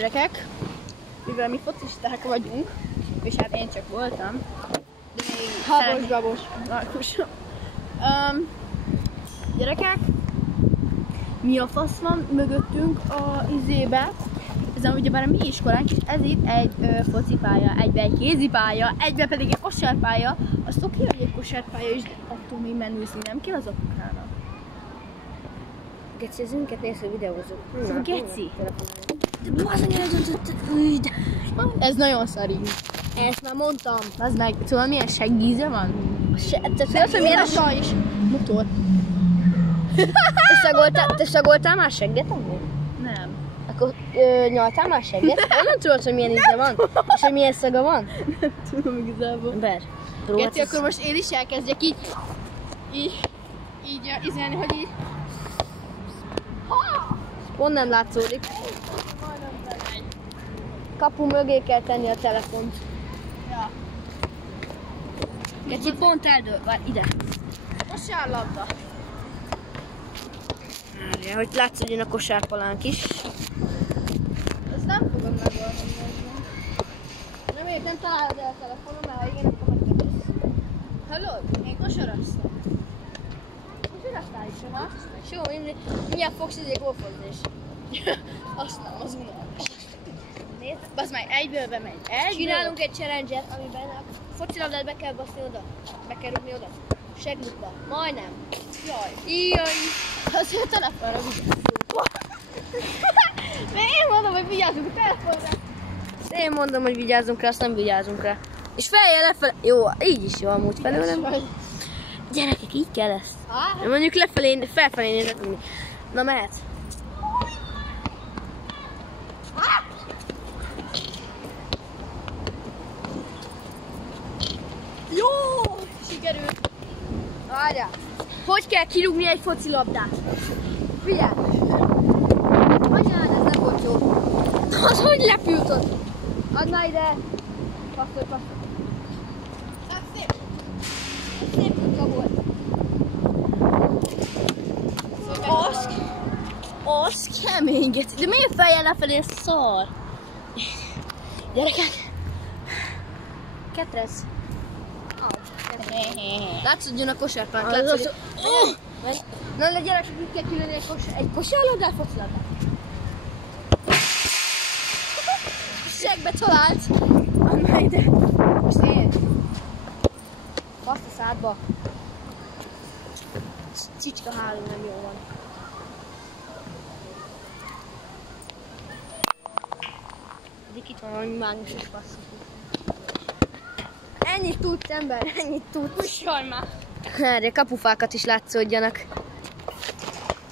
Gyerekek, mivel mi focisták vagyunk, és hát én csak voltam, de még Habos. Gyerekek, mi a fasz van mögöttünk a izébe? Ez ugyebár a mi iskolánk, és ez itt egy focipálya, egybe egy kézipálya, egybe pedig egy kosárpálya. Azt oké, hogy egy kosárpálya is, de attól még menőzni nem kell az apukának. Geci, az önket nézve videózunk. Szóval geci! De bazony eldöntötted, Ez nagyon szarít. ezt már mondtam. Az meg, szóval milyen seggíze van? Tudod, hogy milyen a saj is? Motor. Te szagoltál már segget amúgy? Nem. Akkor nyaltál már segget? Nem tudod, hogy milyen íze van? És hogy milyen szaga van? Nem tudom igazából. Ember. Geci, akkor most én is elkezdjek így izelni, hogy így. Pont nem látszódik. Kapu mögé kell tenni a telefont. Ja. Geci, pont eldől. Várj, ide. Kosárlabda. Várjál, hogy látszódjon a kosárpalánk is. Ezt nem fogom megoldani. Reméljük nem találod el a telefonom, mert ha igen, akkor megtudsz. Hallod? Én kosaraztam. Kosarasztál is, ha? Jó, mindjárt fogsz golfozni is. Azt nem, az unalmas. Nézd. Bazd meg, egyből bemegy. Csinálunk egy challenge-et, amiben a focilabdát be kell baszni oda. Be kell rúgni oda. Seglukba. Majdnem. Jaj. Azért a telefonra vigyázzunk. De én mondom, hogy vigyázzunk a telefonra. Én mondom, hogy vigyázzunk rá, azt nem vigyázzunk rá. És feljel lefele. Jó, így is jó amúgy felőlem. Gyerekek, így kell ezt. Mondjuk lefelé, felfelé nézett. Na mehet. Jó! Sikerült. Várjál. Hogy kell kirúgni egy focilabdát? Figyelj! Anyád, ez nem volt jó. Az hogy lepült ott? Add már ide! Passzolj. Hát szép. Szép kutya volt. Az kemény, Geci. De miért feljel lefelé, ez szar? Gyerekek. Ketrez. Látszódjon a kosárpánk. Na, legyenek, hogy mit kell kilőni egy kosárlabdát, focilabdát. Segbe talált. Anna ide. Most én. Baszd a szádba. Csicska háló nem jó van. Eddig itt van valami mágneses passzok. Ennyit tudsz, ember, ennyit tudsz. Pussaj már. Erre kapufákat is látszódjanak.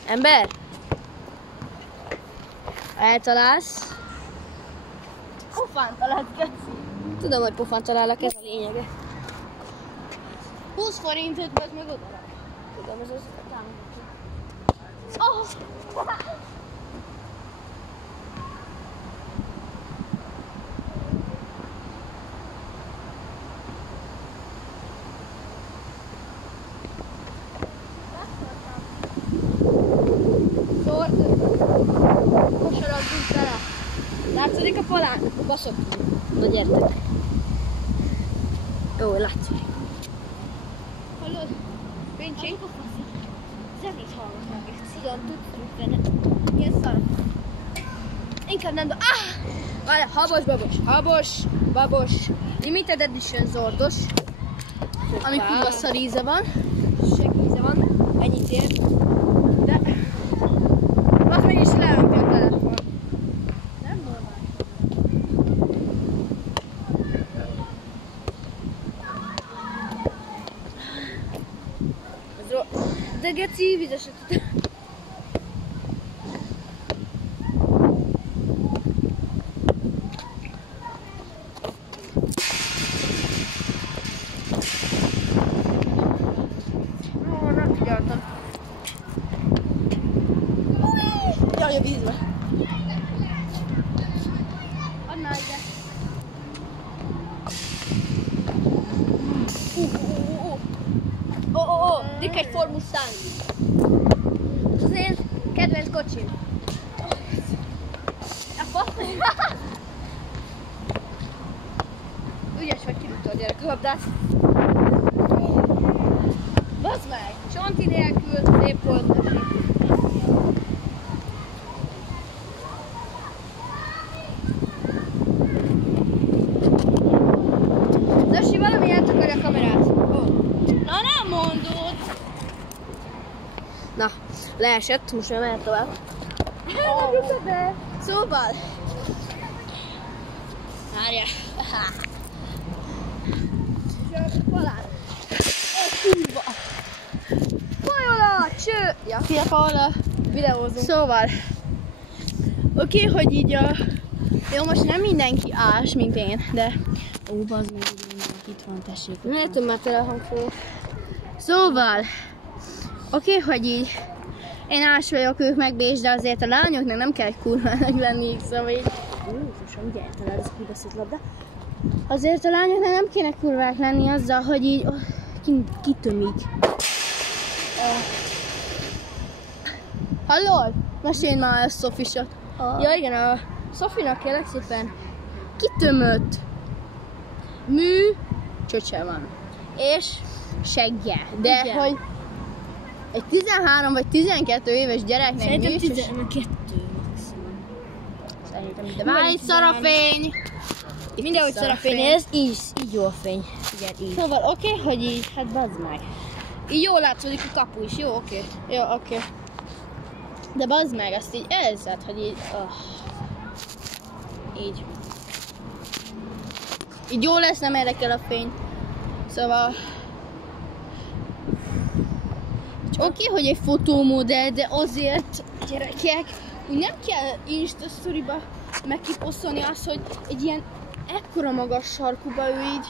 Ember? Eltalálsz? Pofán talált, Geci. Tudom, hogy pofán találok, ez a lényege. 20 forintot vedd meg oda. Tudom, ez az támogató. Kosarazzunk bele. Látszódik a palán? Baszok. Na gyertek. Jó, látszódik. Hallod? Pincsi. Azok a faszik. Zenét hallgatnak, és Szigam, tudsz benne. milyen szar. Inkább nem, várj, habos. Limited edition zordos. Ami kurva szar íze van. Segíze van. Ennyit ér. De... Az meg is leönti a telefon. Nem normális. De geci, vizeset. Nem figyeltem. Jaj, a vízbe. Adnál ide. Dik egy Ford Mustang. Az én kedvenc kocsim. A faszom Ügyes vagy, kirúgtad a gyereklabdát. Bazd meg! Csonti nélkül szép volt. Nösi, valami eltakarja a kamerát. Na nem mondod! Na, leesett, most már mehet tovább. Szóval. Várjál. Palán. Kurva. Pajola, cső. Ja, Szia Paula! videózunk. Szóval, oké, hogy így a... Jó, most nem mindenki ás, mint én, de... Ó, bazd meg, itt van, tessék. Miért tudom már telefonfó? Szóval, oké, hogy így... Én ás vagyok, ők meg bés, de azért a lányoknak nem kell egy kurvának lenni, szóval így... Jézusom, gyere, talán ez kurva szép labda. Azért a lányoknak nem kéne kurvák lenni azzal, hogy így kitömik. Hallod? Mesélj már ezt Szofisat. Ja igen, a Szofinak kérlek szépen Kitömött mű csöcse van. És seggye. De igen. hogy egy 13 vagy 12 éves gyereknek Szerintem mű 12 maximum. Szerintem de várj, itt szar a fény! Mindenhogy szar a fény, ez így jó a fény. Igen, így. Szóval oké, hogy így, hát bazd meg. Így jól látszódik a kapu is, jó, oké. Jó, oké. De bazd meg, ezt így elzed, hogy így... Így. Így jó lesz, nem érdekel a fény. Szóval... Oké, hogy egy fotómodell, de azért, gyerekek, úgy nem kell Insta sztoriba megkiposztolni azt, hogy egy ilyen ekkora magas sarkuba ő így...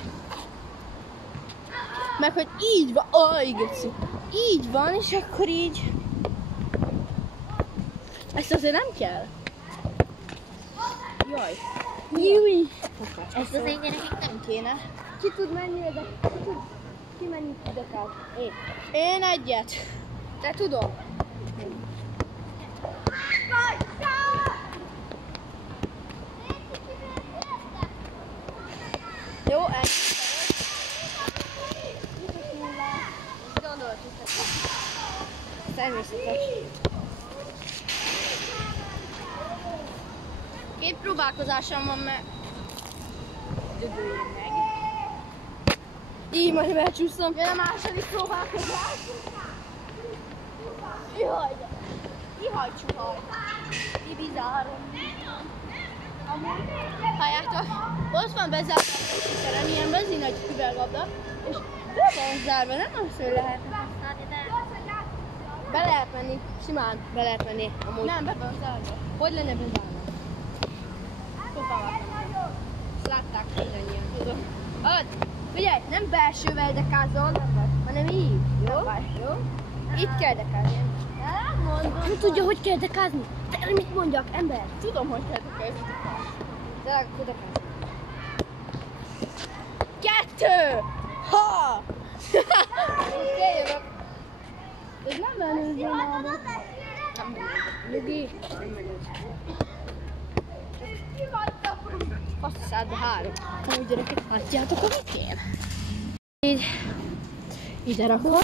Meg hogy így van, geci. Így van, és akkor így... Ezt azért nem kell. Jaj. Júj. Ezt azért gyerekek nem kéne. Ki tud menni ide? Ki menni ide kell? Én egyet. Te tudom. Jó, egy. Természetes. Két próbálkozásom van, mert... Dögöljön meg. Így majd becsúszom. Jön a második próbálkozás. Jaj, de... Ihaj, csuhaj. Ibizárom. Halljátok, ott van bezárva a kicsikeren, ilyen benzinnagy üveglabda, és be van zárva, nem az, hogy lehet használni, de... Be lehet menni, simán be lehet menni. Amúgy. Nem, be van zárva. Hogy lenne bezárva? Kopálva. Ezt látták mindannyian. Tudom. Hallod? Figyelj, nem belső veldekázol, hanem így. Jó? Jó? Itt kell dekázni. Nem mondom. Nem tudja, hogy kell dekázni? De mit mondjak, ember? Tudom, hogy kell dekázni. De akkor dekázni. 2! Ha! Oké, jövök. Ez nem előző már. Nyugi. Azt a szádba 3. Úgy gyerekek, látjátok, hogy mit én? Így ide rakom.